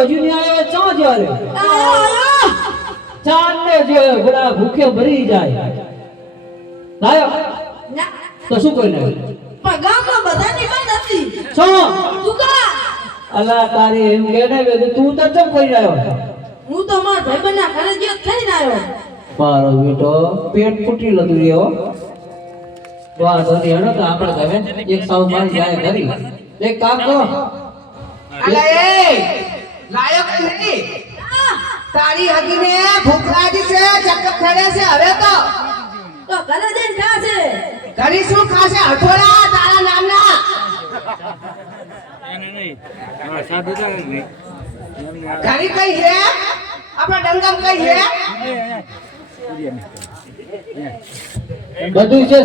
હજુ નહીં આવ્યો ચા જ્યારે ચાંદને જે બડા ભૂખે ભરી જાય લાયો તો શું કોઈ નહીં પણ ગામમાં બધા નીકળ નથી શું તુકા અલા તારી એમ કે ને તું તો ચમ કરી રહ્યો હું તો માર ભાઈબંધના ઘરે ગયો ખાઈને આવ્યો મારો બેટો પેટ ફૂટી લગી રહ્યો વાહ તો હેડો તો આપણે હવે એક સાવ મારી જાય ઘરી એક કામ કરો અલે એ લાયક નથી તારી હગીને ભૂખ લાગી છે ચક્કર ખડે છે હવે તો ઘરે જઈને ખાશે ઘરી શું ખાશે હઠોડા તારા નામના ઘરી કઈ હે આપણા ડંગમ કઈ હે બધું છે